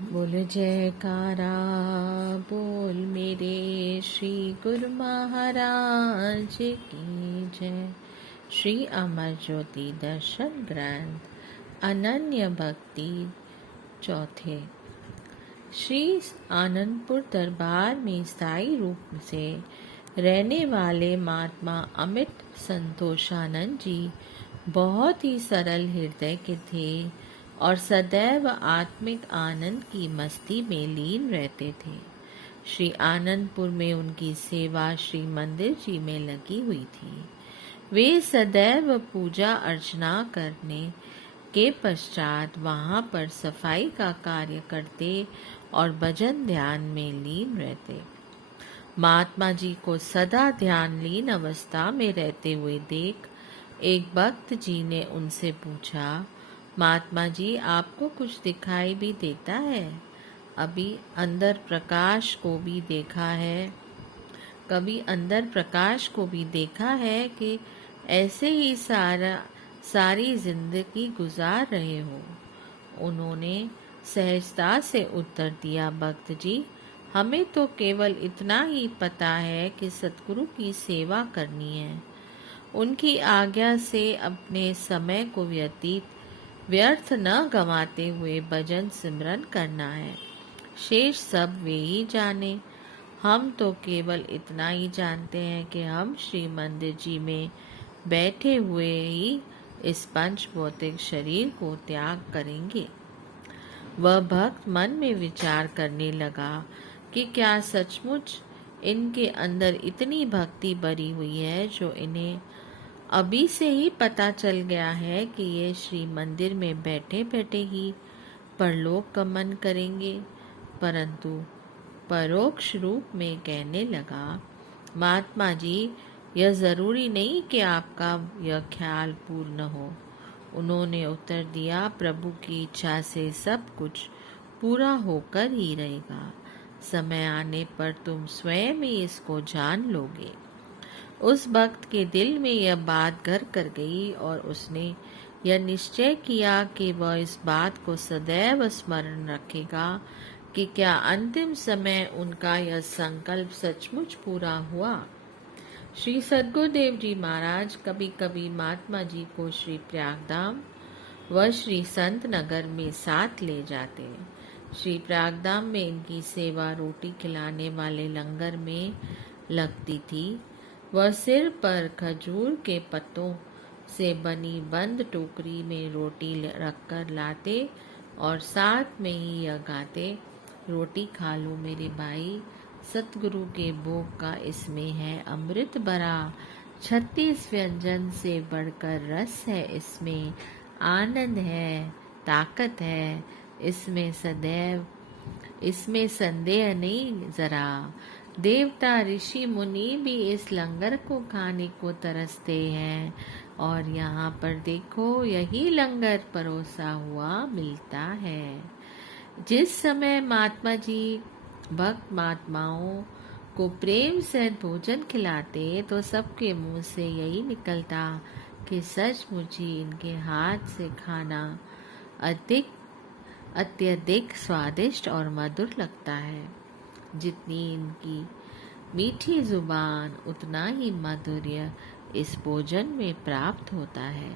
बोल जयकारा बोल मेरे श्री गुरु महाराज की जय। श्री अमर ज्योति दर्शन ग्रंथ अनन्य भक्ति चौथे। श्री आनंदपुर दरबार में स्थायी रूप से रहने वाले महात्मा अमित संतोषानंद जी बहुत ही सरल हृदय के थे और सदैव आत्मिक आनंद की मस्ती में लीन रहते थे। श्री आनंदपुर में उनकी सेवा श्री मंदिर जी में लगी हुई थी। वे सदैव पूजा अर्चना करने के पश्चात वहां पर सफाई का कार्य करते और भजन ध्यान में लीन रहते। महात्मा जी को सदा ध्यान लीन अवस्था में रहते हुए देख एक भक्त जी ने उनसे पूछा, महात्मा जी आपको कुछ दिखाई भी देता है? अभी अंदर प्रकाश को भी देखा है, कभी अंदर प्रकाश को भी देखा है कि ऐसे ही सारी जिंदगी गुजार रहे हो? उन्होंने सहजता से उत्तर दिया, भक्त जी हमें तो केवल इतना ही पता है कि सतगुरु की सेवा करनी है, उनकी आज्ञा से अपने समय को व्यर्थ न गंवाते हुए भजन सिमरन करना है। शेष सब वे ही जाने। हम तो केवल इतना ही जानते हैं कि हम श्री मंदिर जी में बैठे हुए ही इस पंच भौतिक शरीर को त्याग करेंगे। वह भक्त मन में विचार करने लगा कि क्या सचमुच इनके अंदर इतनी भक्ति भरी हुई है जो इन्हें अभी से ही पता चल गया है कि ये श्री मंदिर में बैठे बैठे ही परलोक गमन करेंगे। परंतु परोक्ष रूप में कहने लगा, महात्मा जी यह जरूरी नहीं कि आपका यह ख्याल पूर्ण हो। उन्होंने उत्तर दिया, प्रभु की इच्छा से सब कुछ पूरा होकर ही रहेगा। समय आने पर तुम स्वयं ही इसको जान लोगे। उस भक्त के दिल में यह बात घर कर गई और उसने यह निश्चय किया कि वह इस बात को सदैव स्मरण रखेगा कि क्या अंतिम समय उनका यह संकल्प सचमुच पूरा हुआ। श्री सद्गुरुदेव जी महाराज कभी कभी महात्मा जी को श्री प्रयागधाम व श्री संत नगर में साथ ले जाते। श्री प्रयागधाम में इनकी सेवा रोटी खिलाने वाले लंगर में लगती थी। वह सिर पर खजूर के पत्तों से बनी बंद टोकरी में रोटी रखकर लाते और साथ में ही यह गाते, रोटी खा लो मेरे भाई, सतगुरु के भोग का इसमें है अमृत भरा, 36 व्यंजन से बढ़कर रस है इसमें, आनंद है, ताकत है इसमें संदेह नहीं जरा। देवता ऋषि मुनि भी इस लंगर को खाने को तरसते हैं और यहाँ पर देखो यही लंगर परोसा हुआ मिलता है। जिस समय महात्मा जी भक्त महात्माओं को प्रेम से भोजन खिलाते तो सबके मुंह से यही निकलता कि सचमुच ही इनके हाथ से खाना अत्यधिक स्वादिष्ट और मधुर लगता है। जितनी इनकी मीठी जुबान उतना ही माधुर्य इस भोजन में प्राप्त होता है।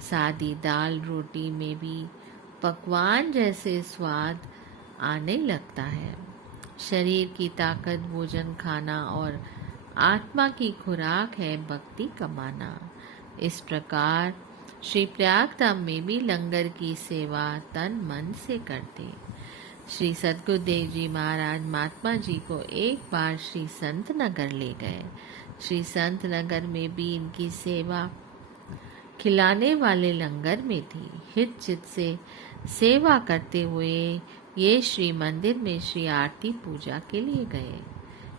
सादी दाल रोटी में भी पकवान जैसे स्वाद आने लगता है। शरीर की ताकत भोजन खाना और आत्मा की खुराक है भक्ति कमाना। इस प्रकार श्री प्रयागधाम में भी लंगर की सेवा तन मन से करते। श्री सद्गुरुदेव जी महाराज महात्मा जी को एक बार श्री संत नगर ले गए। श्री संत नगर में भी इनकी सेवा खिलाने वाले लंगर में थी। हित चित से सेवा करते हुए ये श्री मंदिर में श्री आरती पूजा के लिए गए।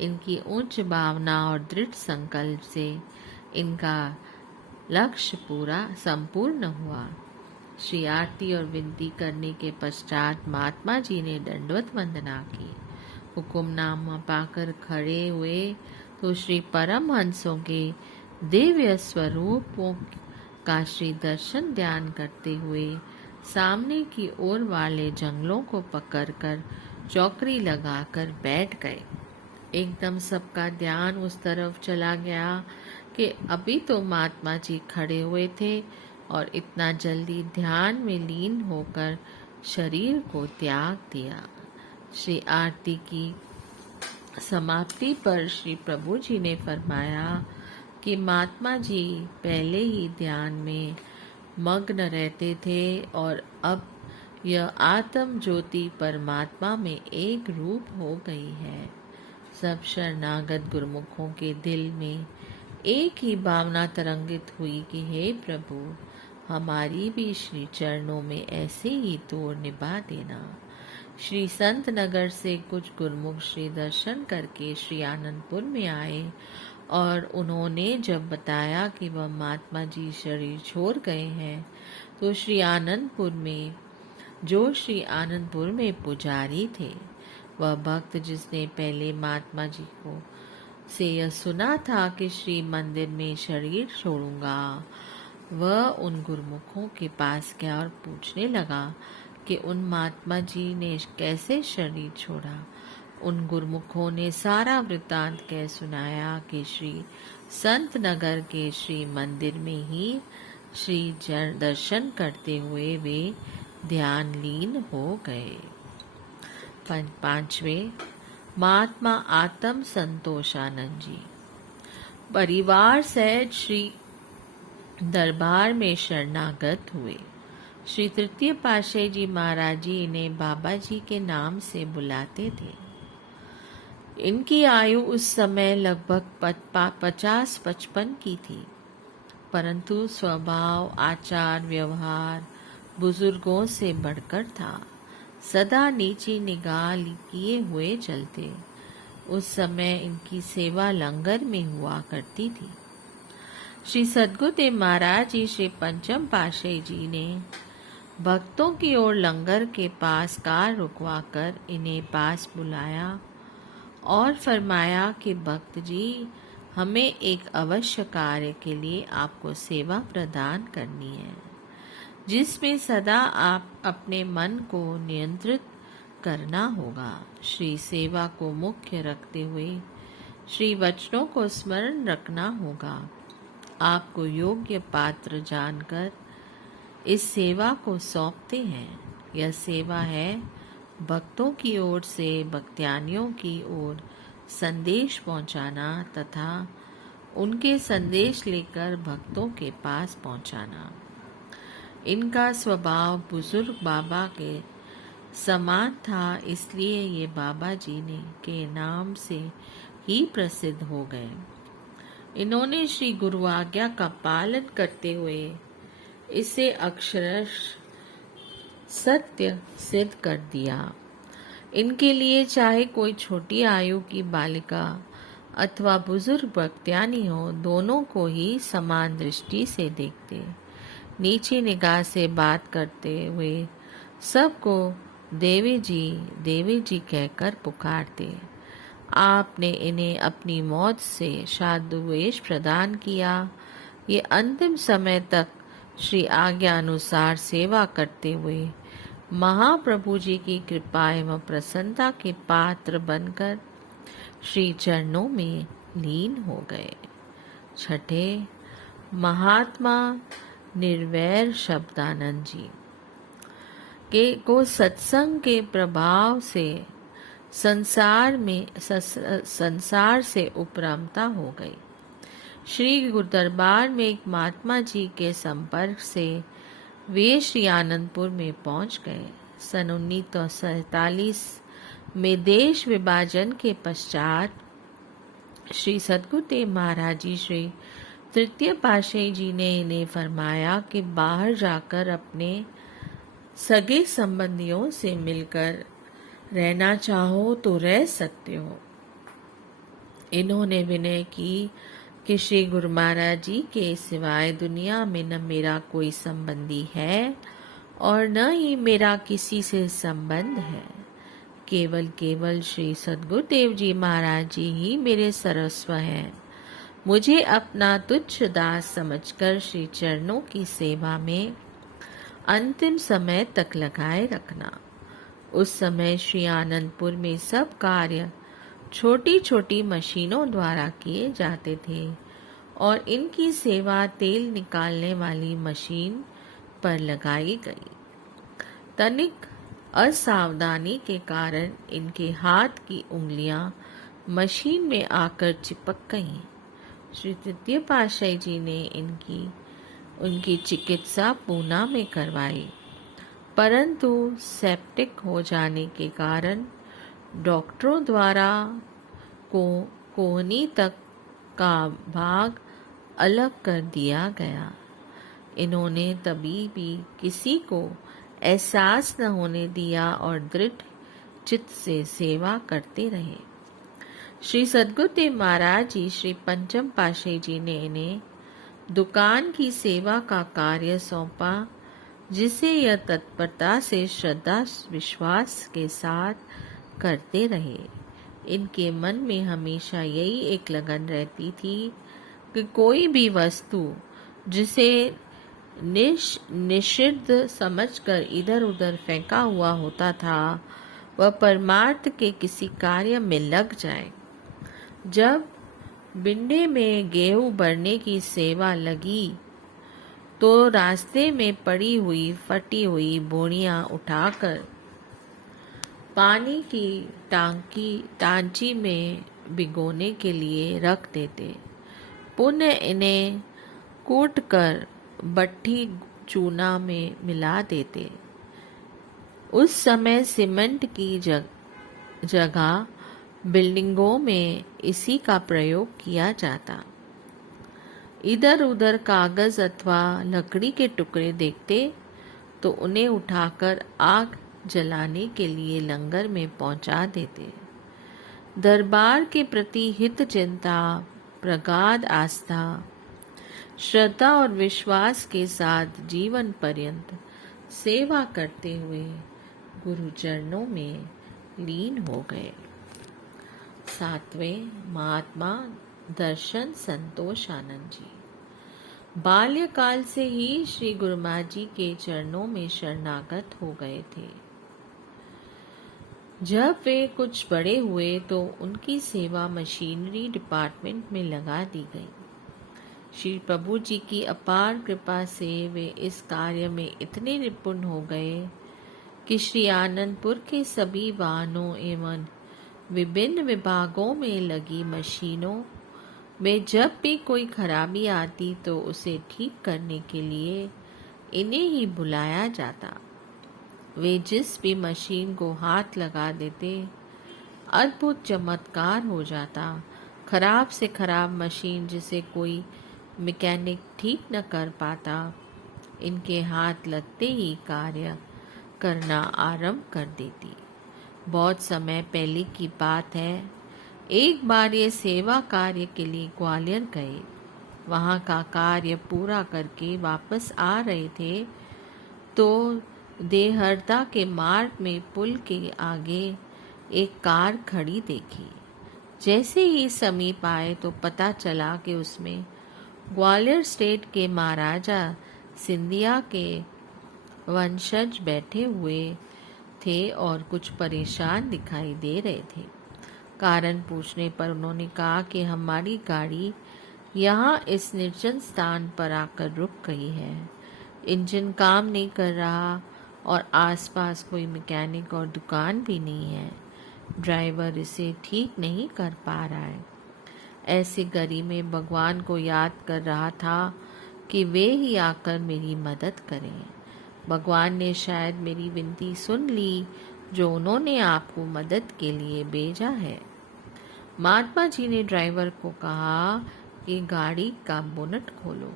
इनकी उच्च भावना और दृढ़ संकल्प से इनका लक्ष्य पूरा संपूर्ण हुआ। श्री आरती और विनती करने के पश्चात महात्मा जी ने दंडवत वंदना की। हुक्मनामा पाकर खड़े हुए तो श्री परमहंसों के दिव्य स्वरूपों का श्री दर्शन ध्यान करते हुए सामने की ओर वाले जंगलों को पकड़कर चौकड़ी लगाकर बैठ गए। एकदम सबका ध्यान उस तरफ चला गया कि अभी तो महात्मा जी खड़े हुए थे और इतना जल्दी ध्यान में लीन होकर शरीर को त्याग दिया। श्री आरती की समाप्ति पर श्री प्रभु जी ने फरमाया कि महात्मा जी पहले ही ध्यान में मग्न रहते थे और अब यह आत्म ज्योति परमात्मा में एक रूप हो गई है। सब शरणागत गुरुमुखों के दिल में एक ही भावना तरंगित हुई कि हे प्रभु, हमारी भी श्री चरणों में ऐसे ही तोड़ निभा देना। श्री संत नगर से कुछ गुरुमुख श्री दर्शन करके श्री आनंदपुर में आए और उन्होंने जब बताया कि वह महात्मा जी शरीर छोड़ गए हैं तो श्री आनंदपुर में पुजारी थे, वह भक्त जिसने पहले महात्मा जी को से यह सुना था कि श्री मंदिर में शरीर छोड़ूंगा, वह उन गुरुमुखों के पास गया और पूछने लगा कि उन महात्मा जी ने कैसे शरीर छोड़ा। उन गुरुमुखों ने सारा वृत्तांत कह सुनाया कि श्री संत नगर के श्री मंदिर में ही श्री दर्शन करते हुए वे ध्यान लीन हो गए। पांचवें, महात्मा आत्म संतोषानंद जी परिवार सहित श्री दरबार में शरणागत हुए। श्री तृतीय पातशाही जी महाराज जी इन्हें बाबा जी के नाम से बुलाते थे। इनकी आयु उस समय लगभग 50-55 की थी, परंतु स्वभाव, आचार, व्यवहार बुजुर्गों से बढ़कर था। सदा नीची निगाह किए हुए चलते। उस समय इनकी सेवा लंगर में हुआ करती थी। श्री सद्गुरुदेव महाराज जी श्री पंचम पातशाही जी ने भक्तों की ओर लंगर के पास कार रुकवाकर इन्हें पास बुलाया और फरमाया कि भक्त जी, हमें एक अवश्य कार्य के लिए आपको सेवा प्रदान करनी है, जिसमें सदा आप अपने मन को नियंत्रित करना होगा। श्री सेवा को मुख्य रखते हुए श्री वचनों को स्मरण रखना होगा। आपको योग्य पात्र जानकर इस सेवा को सौंपते हैं। यह सेवा है भक्तों की ओर से भक्त्यानियों की ओर संदेश पहुंचाना तथा उनके संदेश लेकर भक्तों के पास पहुंचाना। इनका स्वभाव बुजुर्ग बाबा के समान था, इसलिए ये बाबा जी ने के नाम से ही प्रसिद्ध हो गए। इन्होंने श्री गुरु आज्ञा का पालन करते हुए इसे अक्षरश सत्य सिद्ध कर दिया। इनके लिए चाहे कोई छोटी आयु की बालिका अथवा बुजुर्ग भक्त्यानी हो, दोनों को ही समान दृष्टि से देखते। नीची निगाह से बात करते हुए सबको देवी जी कहकर पुकारते। आपने इन्हें अपनी मौत से साधुवेश प्रदान किया। ये अंतिम समय तक श्री आज्ञा अनुसार सेवा करते हुए महाप्रभु जी की कृपा एवं प्रसन्नता के पात्र बनकर श्री चरणों में लीन हो गए। छठे, महात्मा निर्वैर शब्दानंद जी को सत्संग के प्रभाव से संसार से उपरामता हो गई। श्री गुरुदरबार में एक महात्मा जी के संपर्क से वे श्री आनंदपुर में पहुंच गए। सन 1947 में देश विभाजन के पश्चात श्री सद्गुरुदेव महाराज जी श्री तृतीय पातशाही जी ने इन्हें फरमाया कि बाहर जाकर अपने सगे संबंधियों से मिलकर रहना चाहो तो रह सकते हो। इन्होंने विनय की कि श्री गुरु महाराज जी के सिवाय दुनिया में न मेरा कोई संबंधी है और न ही मेरा किसी से संबंध है। केवल श्री सद्गुरुदेव जी महाराज जी ही मेरे सर्वस्व हैं। मुझे अपना तुच्छ दास समझकर श्री चरणों की सेवा में अंतिम समय तक लगाए रखना। उस समय श्री आनंदपुर में सब कार्य छोटी छोटी मशीनों द्वारा किए जाते थे और इनकी सेवा तेल निकालने वाली मशीन पर लगाई गई। तनिक असावधानी के कारण इनके हाथ की उंगलियां मशीन में आकर चिपक गईं। श्री तृतीय पातशाही जी ने उनकी चिकित्सा पूना में करवाई, परंतु सेप्टिक हो जाने के कारण डॉक्टरों द्वारा कोहनी तक का भाग अलग कर दिया गया। इन्होंने तभी भी किसी को एहसास न होने दिया और दृढ़ चित्त से सेवा करते रहे। श्री सद्गुरुदेव महाराज जी श्री पंचम पातशाही जी ने इन्हें दुकान की सेवा का कार्य सौंपा, जिसे यह तत्परता से श्रद्धा विश्वास के साथ करते रहे। इनके मन में हमेशा यही एक लगन रहती थी कि कोई भी वस्तु जिसे निषिद्ध समझकर इधर उधर फेंका हुआ होता था, वह परमार्थ के किसी कार्य में लग जाए। जब बिंडे में गेहूं भरने की सेवा लगी तो रास्ते में पड़ी हुई फटी हुई बोरियां उठाकर पानी की टांची में भिगोने के लिए रख देते। पुनः इन्हें कूटकर भट्ठी चूना में मिला देते। उस समय सीमेंट की जगह बिल्डिंगों में इसी का प्रयोग किया जाता। इधर उधर कागज अथवा लकड़ी के टुकड़े देखते तो उन्हें उठाकर आग जलाने के लिए लंगर में पहुंचा देते। दरबार के प्रति हित चिंता, प्रगाढ़ आस्था, श्रद्धा और विश्वास के साथ जीवन पर्यंत सेवा करते हुए गुरु चरणों में लीन हो गए। 7वें महात्मा दर्शन संतोष आनंद जी बाल्यकाल से ही श्री गुरु महाराज जी के चरणों में शरणागत हो गए थे। जब वे कुछ बड़े हुए तो उनकी सेवा मशीनरी डिपार्टमेंट में लगा दी गई। श्री प्रभु जी की अपार कृपा से वे इस कार्य में इतने निपुण हो गए कि श्री आनंदपुर के सभी वाहनों एवं विभिन्न विभागों में लगी मशीनों में जब भी कोई खराबी आती तो उसे ठीक करने के लिए इन्हें ही बुलाया जाता। वे जिस भी मशीन को हाथ लगा देते, अद्भुत चमत्कार हो जाता। खराब से खराब मशीन जिसे कोई मैकेनिक ठीक न कर पाता, इनके हाथ लगते ही कार्य करना आरंभ कर देती। बहुत समय पहले की बात है, एक बार ये सेवा कार्य के लिए ग्वालियर गए। वहाँ का कार्य पूरा करके वापस आ रहे थे तो देहरदा के मार्ग में पुल के आगे एक कार खड़ी देखी। जैसे ही समीप आए तो पता चला कि उसमें ग्वालियर स्टेट के महाराजा सिंधिया के वंशज बैठे हुए थे और कुछ परेशान दिखाई दे रहे थे। कारण पूछने पर उन्होंने कहा कि हमारी गाड़ी यहाँ इस निर्जन स्थान पर आकर रुक गई है। इंजन काम नहीं कर रहा और आसपास कोई मैकेनिक और दुकान भी नहीं है। ड्राइवर इसे ठीक नहीं कर पा रहा है। ऐसी घड़ी में भगवान को याद कर रहा था कि वे ही आकर मेरी मदद करें। भगवान ने शायद मेरी विनती सुन ली जो उन्होंने आपको मदद के लिए भेजा है। महात्मा जी ने ड्राइवर को कहा कि गाड़ी का बोनट खोलो।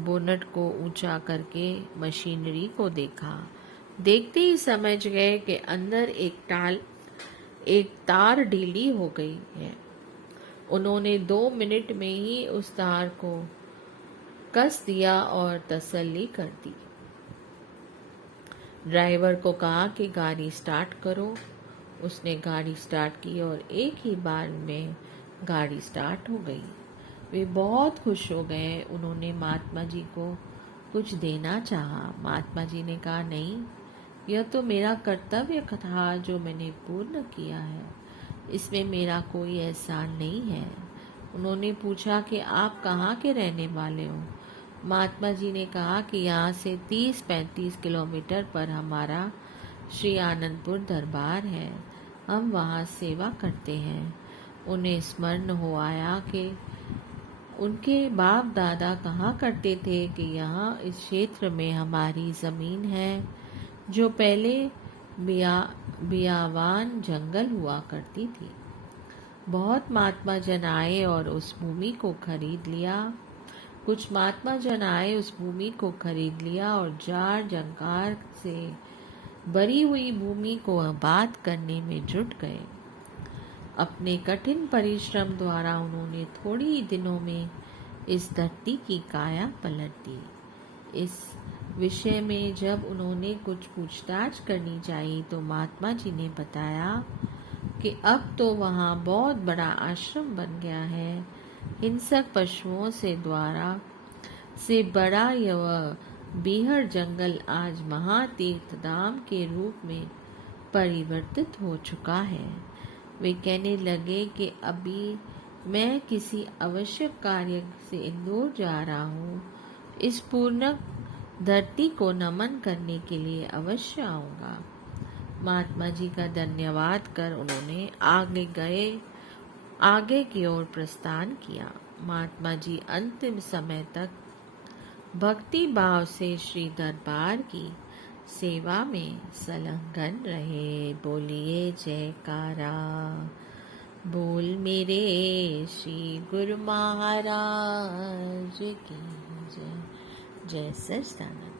बोनट को ऊंचा करके मशीनरी को देखा। देखते ही समझ गए कि अंदर एक तार ढीली हो गई है। उन्होंने 2 मिनट में ही उस तार को कस दिया और तसल्ली कर दी। ड्राइवर को कहा कि गाड़ी स्टार्ट करो। उसने गाड़ी स्टार्ट की और एक ही बार में गाड़ी स्टार्ट हो गई। वे बहुत खुश हो गए। उन्होंने महात्मा जी को कुछ देना चाहा। महात्मा जी ने कहा, नहीं, यह तो मेरा कर्तव्य था जो मैंने पूर्ण किया है, इसमें मेरा कोई एहसान नहीं है। उन्होंने पूछा कि आप कहाँ के रहने वाले हो? महात्मा जी ने कहा कि यहाँ से 30-35 किलोमीटर पर हमारा श्री आनंदपुर दरबार है, हम वहाँ सेवा करते हैं। उन्हें स्मरण हो आया कि उनके बाप दादा कहा करते थे कि यहाँ इस क्षेत्र में हमारी ज़मीन है जो पहले बियावान जंगल हुआ करती थी। बहुत महात्मा जन आए और उस भूमि को खरीद लिया। कुछ महात्मा जन आए, उस भूमि को खरीद लिया और जार जंकार से भरी हुई भूमि को आबाद करने में जुट गए। अपने कठिन परिश्रम द्वारा उन्होंने थोड़ी ही दिनों में इस धरती की काया पलट दी। इस विषय में जब उन्होंने कुछ पूछताछ करनी चाहिए तो महात्मा जी ने बताया कि अब तो वहाँ बहुत बड़ा आश्रम बन गया है। हिंसक पशुओं से बड़ा यह बीहड़ जंगल आज महातीर्थ धाम के रूप में परिवर्तित हो चुका है। वे कहने लगे कि अभी मैं किसी आवश्यक कार्य से इंदौर जा रहा हूँ। इस पूर्ण धरती को नमन करने के लिए अवश्य आऊँगा। महात्मा जी का धन्यवाद कर उन्होंने आगे की ओर प्रस्थान किया। महात्मा जी अंतिम समय तक भक्ति भाव से श्री दरबार की सेवा में संलग्न रहे। बोलिए जयकारा, बोल मेरे श्री गुरु महाराज की जय। जय सच्चिदानंद।